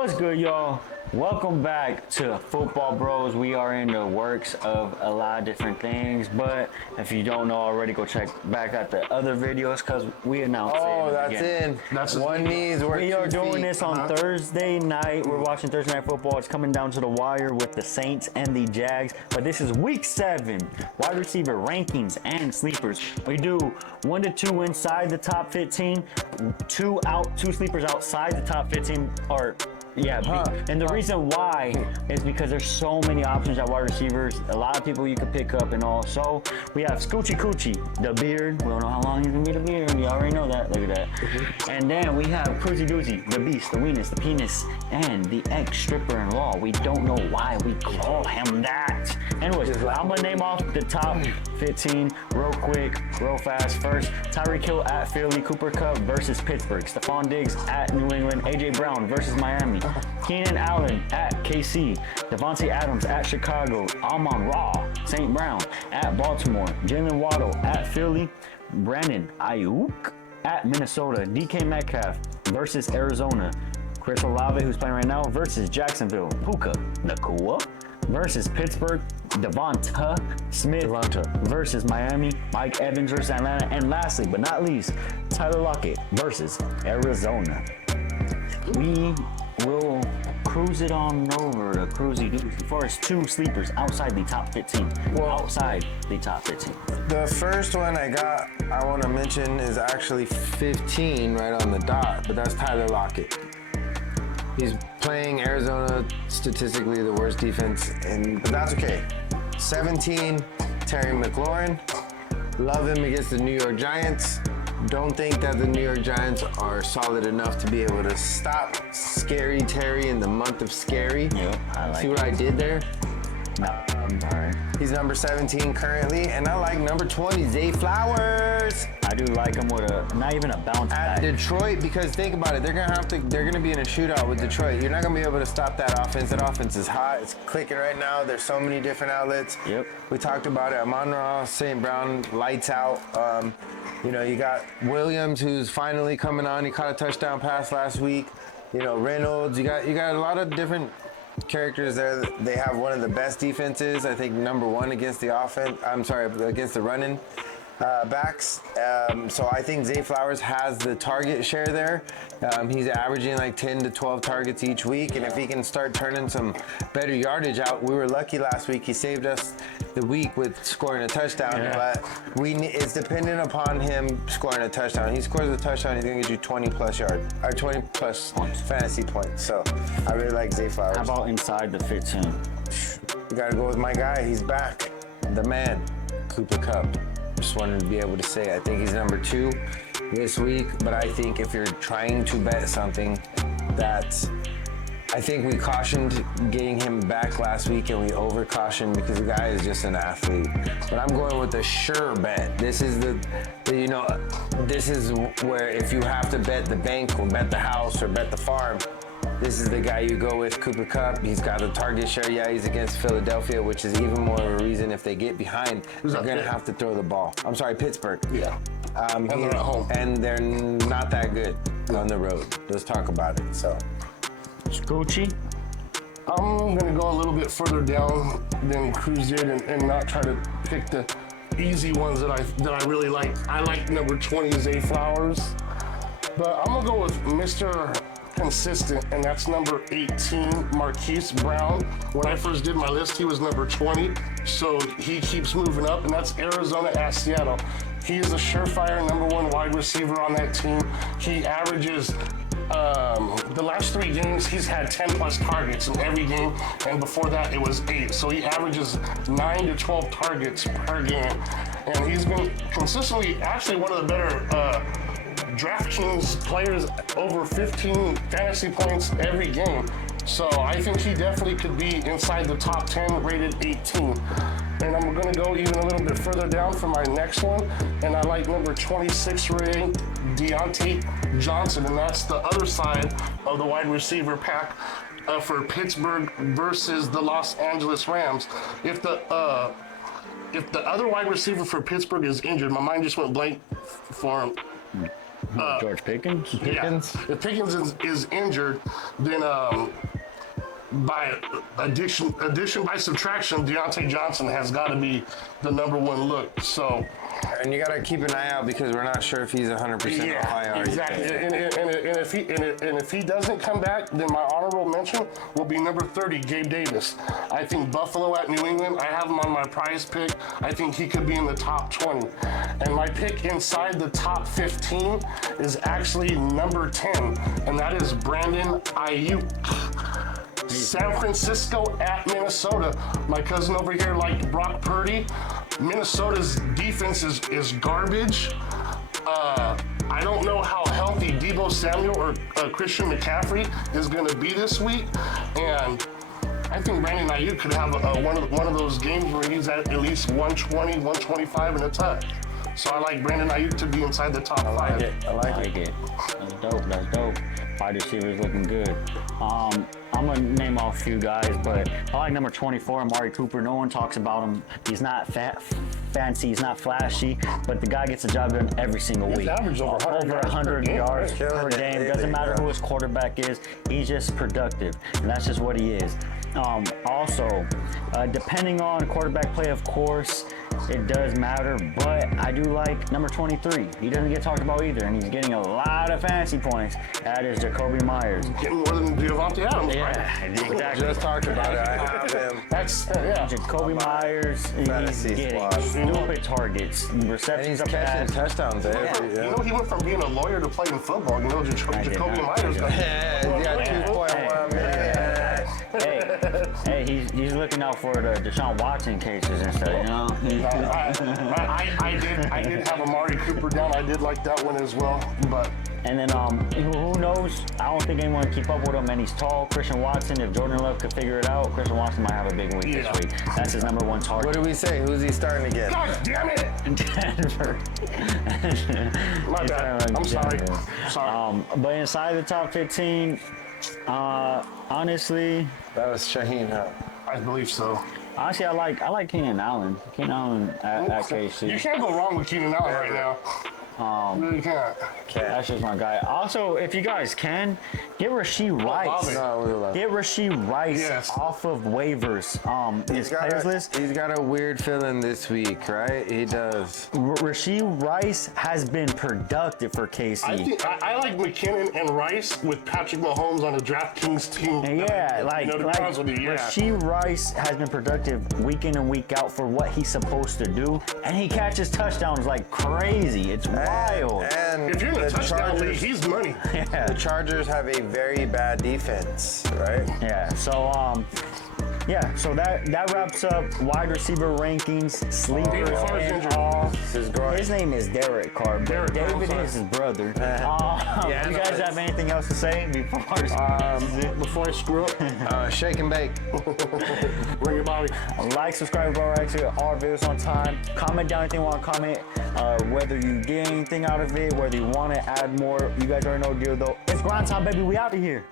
What's good, y'all? Welcome back to Football Bros. We are in the works of a lot of different things, but if you don't know already, go check back at the other videos because we announced it. Oh, that's in. That's one knees. We are doing this on Thursday night. We're watching Thursday Night Football. It's coming down to the wire with the Saints and the Jags, but this is week 7. Wide receiver rankings and sleepers. We do 1 to 2 inside the top 15, 2 sleepers outside the top 15, or and the reason why is because there's so many options at wide receivers. A lot of people you could pick up and all. So we have Scoochie Coochie, the beard. We don't know how long he's gonna be the beard. You already know that. Look at that. And then we have Cruzy Doozy, the beast, the weenus, the penis, and the ex-stripper-in-law. We don't know why we call him that. Anyways, I'm gonna name off the top 15 real quick, real fast. First, Tyreek Hill at Philly, Cooper Kupp versus Pittsburgh, Stephon Diggs at New England, AJ Brown versus Miami, Keenan Allen at KC, Devontae Adams at Chicago, Amon-Ra St. Brown at Baltimore, Jalen Waddle at Philly, Brandon Ayuk at Minnesota, DK Metcalf versus Arizona, Chris Olave, who's playing right now, versus Jacksonville, Puka Nacua versus Pittsburgh, Devonta Smith versus Miami, Mike Evans versus Atlanta, and lastly but not least, Tyler Lockett versus Arizona. We will cruise it on over to Cruzy Doozy for us 2 sleepers outside the top 15. Outside the top 15. The first one I want to mention is actually 15 right on the dot, but that's Tyler Lockett. He's playing Arizona, statistically the worst defense, but that's okay. 17, Terry McLaurin. Love him against the New York Giants. Don't think that the New York Giants are solid enough to be able to stop Scary Terry in the month of scary. Yep, I like See what I did there? No, all right. He's number 17 currently, and I like number 20, Zay Flowers. I do like him with not even a bounce At back. Detroit, because think about it, they're gonna be in a shootout with Detroit. You're not gonna be able to stop that offense. That offense is hot. It's clicking right now. There's so many different outlets. Yep. We talked about it. Amon-Ra St. Brown, lights out. You got Williams, who's finally coming on. He caught a touchdown pass last week. Reynolds. You got a lot of different characters there. They have one of the best defenses. I think number 1 against the against the running backs. So I think Zay Flowers has the target share there. He's averaging like 10 to 12 targets each week, and if he can start turning some better yardage out, we were lucky last week. He saved us the week with scoring a touchdown, but it's dependent upon him scoring a touchdown. He scores a touchdown, he's gonna get you 20 plus yards or 20 plus fantasy points. So I really like Zay Flowers. How about inside the 15? You gotta go with my guy. He's back, the man, Cooper Kupp. Just wanted to be able to say I think he's number 2 this week, but I think if you're trying to bet something, I think we cautioned getting him back last week and we over cautioned because the guy is just an athlete. But I'm going with a sure bet. This is this is where if you have to bet the bank or bet the house or bet the farm, this is the guy you go with, Cooper Kupp. He's got a target share. Yeah, he's against Philadelphia, which is even more of a reason if they get behind, they're going to have to throw the ball. I'm sorry, Pittsburgh. Yeah. And they're at home. And they're not that good on the road. Let's talk about it. So, Scoochie? I'm going to go a little bit further down than Cruz did and not try to pick the easy ones that I really like. I like number 20, Zay Flowers. But I'm going to go with Mr. Consistent, and that's number 18, Marquise Brown. When I first did my list, he was number 20, so he keeps moving up, and that's Arizona at Seattle. He is a surefire number 1 wide receiver on that team. He averages the last 3 games, he's had 10 plus targets in every game, and before that it was 8. So he averages 9 to 12 targets per game, and he's been consistently actually one of the better DraftKings players, over 15 fantasy points every game. So I think he definitely could be inside the top 10, rated 18. And I'm going to go even a little bit further down for my next one, and I like number 26 rated Deontay Johnson, and that's the other side of the wide receiver pack for Pittsburgh versus the Los Angeles Rams. If the other wide receiver for Pittsburgh is injured, my mind just went blank for him. George Pickens. Pickens? Yeah. If Pickens is injured, then by addition by subtraction, Deontay Johnson has got to be the number one look. So, And you got to keep an eye out because we're not sure if he's 100% off IR. exactly. And if he doesn't come back, then my honorable mention will be number 30, Gabe Davis. I think Buffalo at New England. I have him on my prize pick. I think he could be in the top 20. And my pick inside the top 15 is actually number 10, and that is Brandon Ayuk. San Francisco at Minnesota. My cousin over here liked Brock Purdy. Minnesota's defense is garbage. I don't know how healthy Deebo Samuel or Christian McCaffrey is going to be this week, and I think Brandon Ayuk could have one of those games where he's at least 120, 125 and a touch. So I like Brandon Ayuk to be inside the top 5. I like it. That's dope. That's dope. Wide receivers looking good. I'm gonna name off a few guys, but I like number 24, Amari Cooper. No one talks about him. He's not fancy. He's not flashy, but the guy gets the job done every single week. Average over 100 yards per game. Doesn't matter who his quarterback is. He's just productive, and that's just what he is. Also, depending on quarterback play, of course, it does matter, but I do like number 23. He doesn't get talked about either, and he's getting a lot of fantasy points. That is Jacoby Myers. Getting more than Devontae Adams. Yeah, exactly. Just talked about it. I have him. That's Jacoby Myers, he's Fantasy getting squad. stupid targets, And receptions he's up catching pass. touchdowns every You know, he went from being a lawyer to playing football. You know, Jacoby not. Myers. Yeah, he got 2.1 million. Hey, he's looking out for the Deshaun Watson cases and stuff, you know? I did have Amari Cooper down. I did like that one as well. But And then, who knows? I don't think anyone can keep up with him, and he's tall. Christian Watson, if Jordan Love could figure it out, Christian Watson might have a big week Yeah. this week. That's his number one What target. do we say? Who's he starting again? God damn it! Denver. My bad. I'm sorry. Sorry. But inside the top 15, honestly, That was Shaheen, huh? I believe so. I like Keenan Allen. Keenan Allen at KC. You can't go wrong with Keenan Allen right now. You really can't. That's just my guy. Also, if you guys can, get Rashee Rice. No, we will. Get Rashee Rice Yes. off of waivers. His players list. He's got a weird feeling this week, right? He does. Rashee Rice has been productive for I KC. think I like McKinnon and Rice with Patrick Mahomes on a DraftKings team. And yeah, to be honest with you, yeah. Rashee Rice has been productive week in and week out for what he's supposed to do, and he catches touchdowns like crazy. It's wild. And If you're in a the touchdown league, Chargers, he's money. Yeah. the Chargers have a very bad defense, right? Yeah. So so that wraps up wide receiver rankings, sleepers, David Carr's and injured. all. His groin. His name is Derek Carr, but Derek Carr, David sorry. is his brother. Yeah, You no, guys it's- have anything else to say before I screw up? Shake and bake. Bring your body. Like, subscribe, bro. Actually, all our videos on time. Comment down anything you want to comment. Whether you get anything out of it, whether you want to add more. You guys already know the deal, though. It's grind time, baby. We out of here.